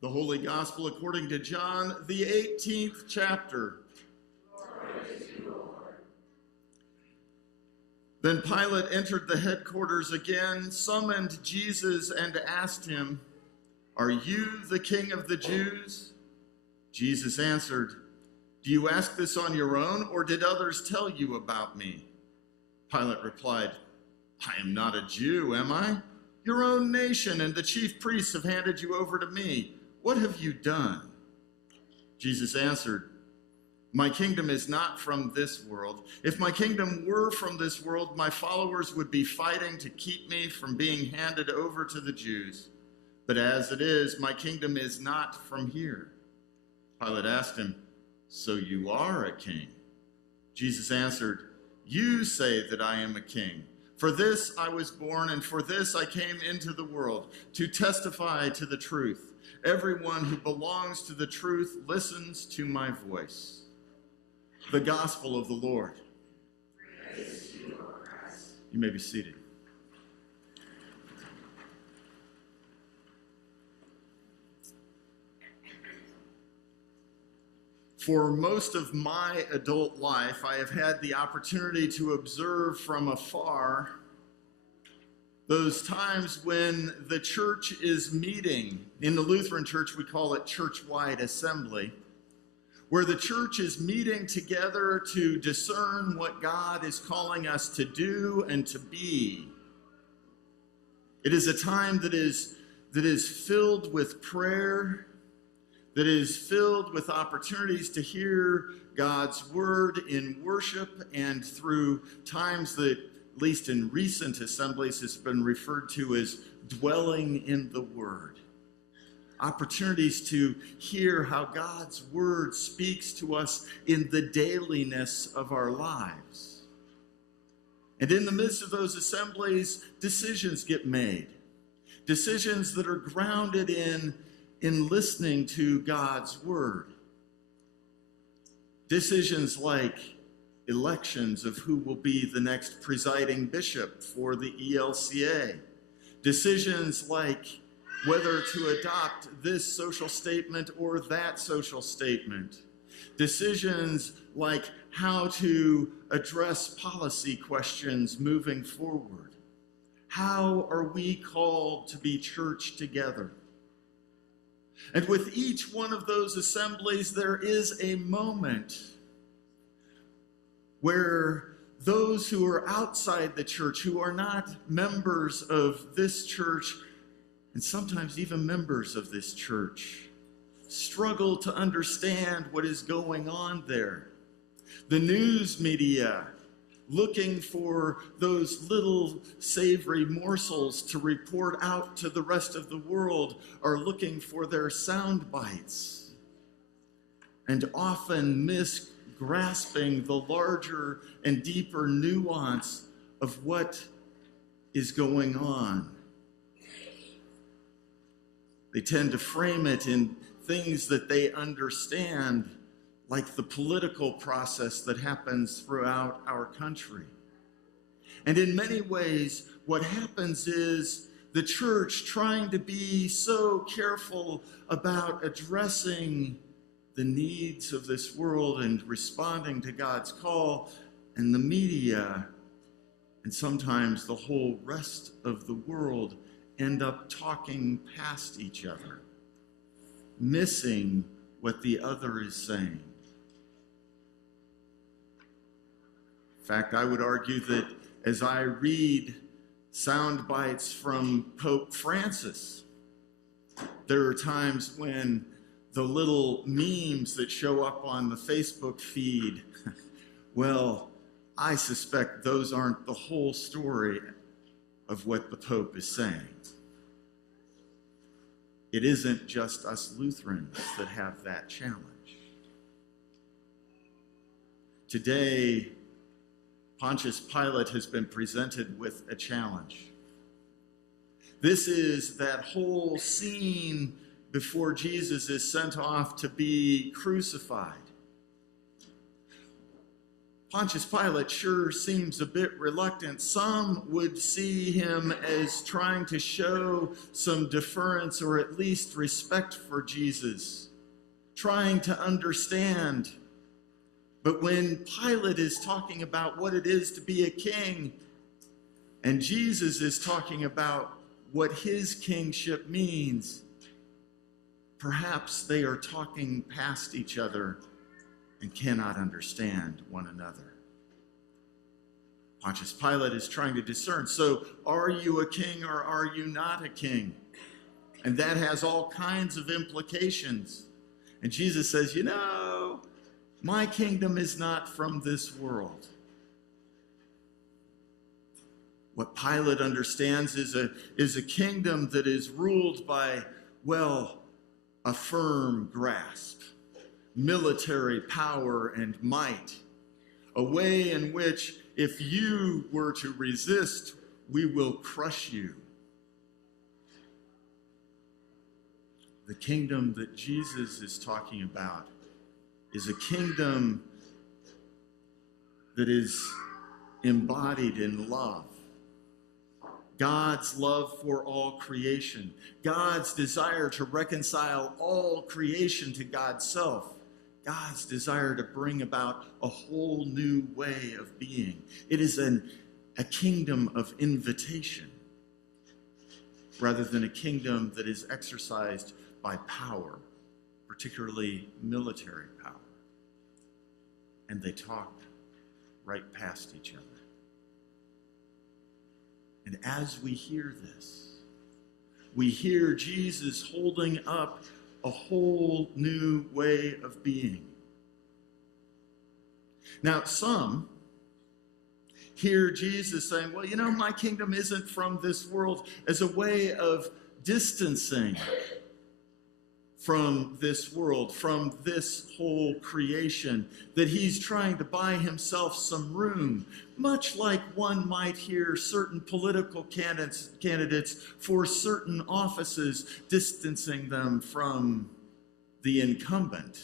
The Holy Gospel according to John, the 18th chapter. Glory to you, Lord. Then Pilate entered the headquarters again, summoned Jesus, and asked him, "Are you the king of the Jews?" Jesus answered, "Do you ask this on your own, or did others tell you about me?" Pilate replied, "I am not a Jew, am I? Your own nation and the chief priests have handed you over to me. What have you done?" Jesus answered, "My kingdom is not from this world. If my kingdom were from this world, my followers would be fighting to keep me from being handed over to the Jews. But as it is, my kingdom is not from here." Pilate asked him, "So you are a king?" Jesus answered, "You say that I am a king. For this I was born, and for this I came into the world, to testify to the truth. Everyone who belongs to the truth listens to my voice." The Gospel of the Lord. Praise to you, O Christ. You may be seated. For most of my adult life, I have had the opportunity to observe from afar those times when the church is meeting. In the Lutheran church, we call it church-wide assembly, where the church is meeting together to discern what God is calling us to do and to be. It is a time that is filled with prayer, that is filled with opportunities to hear God's word in worship, and through times that, at least in recent assemblies, has been referred to as dwelling in the word. Opportunities to hear how God's word speaks to us in the dailiness of our lives. And in the midst of those assemblies, decisions get made. Decisions that are grounded in listening to God's word. Decisions like elections of who will be the next presiding bishop for the ELCA. Decisions like whether to adopt this social statement or that social statement. Decisions like how to address policy questions moving forward. How are we called to be church together? And with each one of those assemblies, there is a moment where those who are outside the church, who are not members of this church, and sometimes even members of this church, struggle to understand what is going on there. The news media, looking for those little savory morsels to report out to the rest of the world, are looking for their sound bites, and often grasping the larger and deeper nuance of what is going on. They tend to frame it in things that they understand, like the political process that happens throughout our country. And in many ways, what happens is the church, trying to be so careful about addressing the needs of this world and responding to God's call, and the media, and sometimes the whole rest of the world, end up talking past each other, missing what the other is saying. In fact, I would argue that as I read sound bites from Pope Francis, there are times when the little memes that show up on the Facebook feed, well, I suspect those aren't the whole story of what the Pope is saying. It isn't just us Lutherans that have that challenge. Today, Pontius Pilate has been presented with a challenge. This is that whole scene before Jesus is sent off to be crucified. Pontius Pilate sure seems a bit reluctant. Some would see him as trying to show some deference or at least respect for Jesus, trying to understand. But when Pilate is talking about what it is to be a king, and Jesus is talking about what his kingship means, perhaps they are talking past each other and cannot understand one another. Pontius Pilate is trying to discern. So, are you a king or are you not a king? And that has all kinds of implications. And Jesus says, my kingdom is not from this world. What Pilate understands is a kingdom that is ruled by, a firm grasp, military power and might, a way in which if you were to resist, we will crush you. The kingdom that Jesus is talking about is a kingdom that is embodied in love. God's love for all creation, God's desire to reconcile all creation to God's self, God's desire to bring about a whole new way of being. It is a kingdom of invitation rather than a kingdom that is exercised by power, particularly military power. And they talk right past each other. And as we hear this, we hear Jesus holding up a whole new way of being. Now, some hear Jesus saying, my kingdom isn't from this world, as a way of distancing from this world, from this whole creation, that he's trying to buy himself some room, much like one might hear certain political candidates for certain offices distancing them from the incumbent.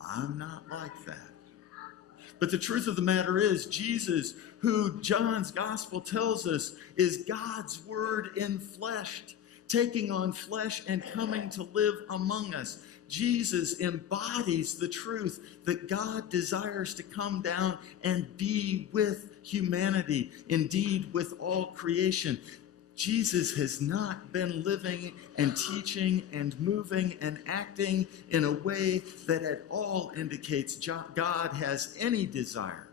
I'm not like that. But the truth of the matter is, Jesus, who John's gospel tells us is God's word enfleshed, taking on flesh and coming to live among us. Jesus embodies the truth that God desires to come down and be with humanity, indeed with all creation. Jesus has not been living and teaching and moving and acting in a way that at all indicates God has any desire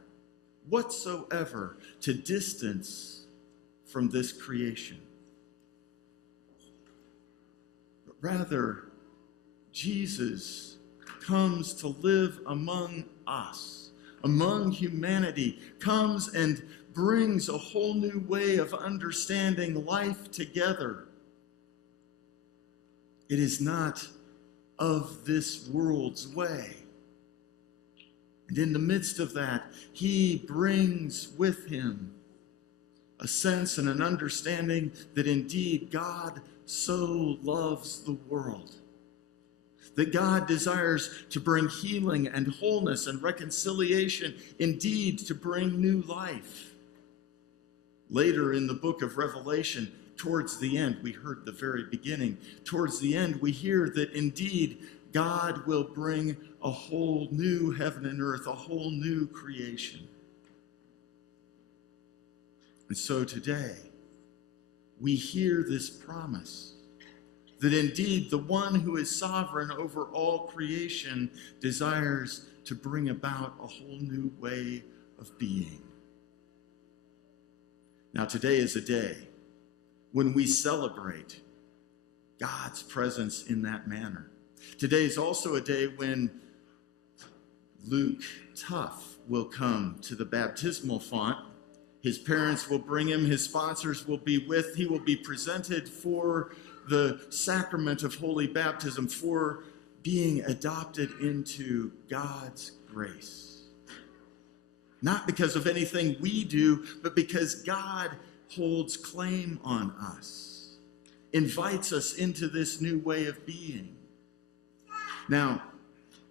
whatsoever to distance from this creation. Rather, Jesus comes to live among us, among humanity, comes and brings a whole new way of understanding life together. It is not of this world's way. And in the midst of that, he brings with him a sense and an understanding that indeed God so loves the world, that God desires to bring healing and wholeness and reconciliation, indeed to bring new life. Later in the book of Revelation, towards the end, we heard the very beginning, towards the end we hear that indeed God will bring a whole new heaven and earth, a whole new creation. And so today, we hear this promise that indeed the one who is sovereign over all creation desires to bring about a whole new way of being. Now, today is a day when we celebrate God's presence in that manner. Today is also a day when Luke Tuff will come to the baptismal font. His parents will bring him, his sponsors will be with, he will be presented for the sacrament of holy baptism, for being adopted into God's grace. Not because of anything we do, but because God holds claim on us, invites us into this new way of being. Now,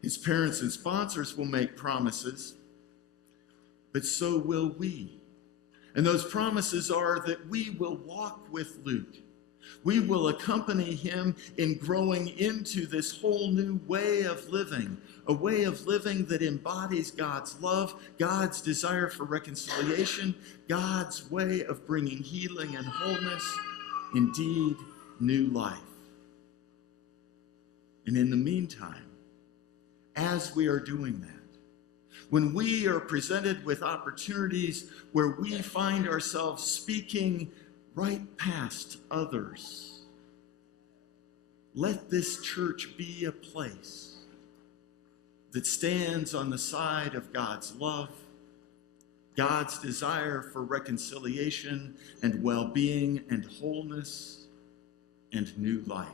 his parents and sponsors will make promises, but so will we. And those promises are that we will walk with Luke. We will accompany him in growing into this whole new way of living, a way of living that embodies God's love, God's desire for reconciliation, God's way of bringing healing and wholeness, indeed, new life. And in the meantime, as we are doing that, when we are presented with opportunities where we find ourselves speaking right past others, let this church be a place that stands on the side of God's love, God's desire for reconciliation and well-being and wholeness and new life.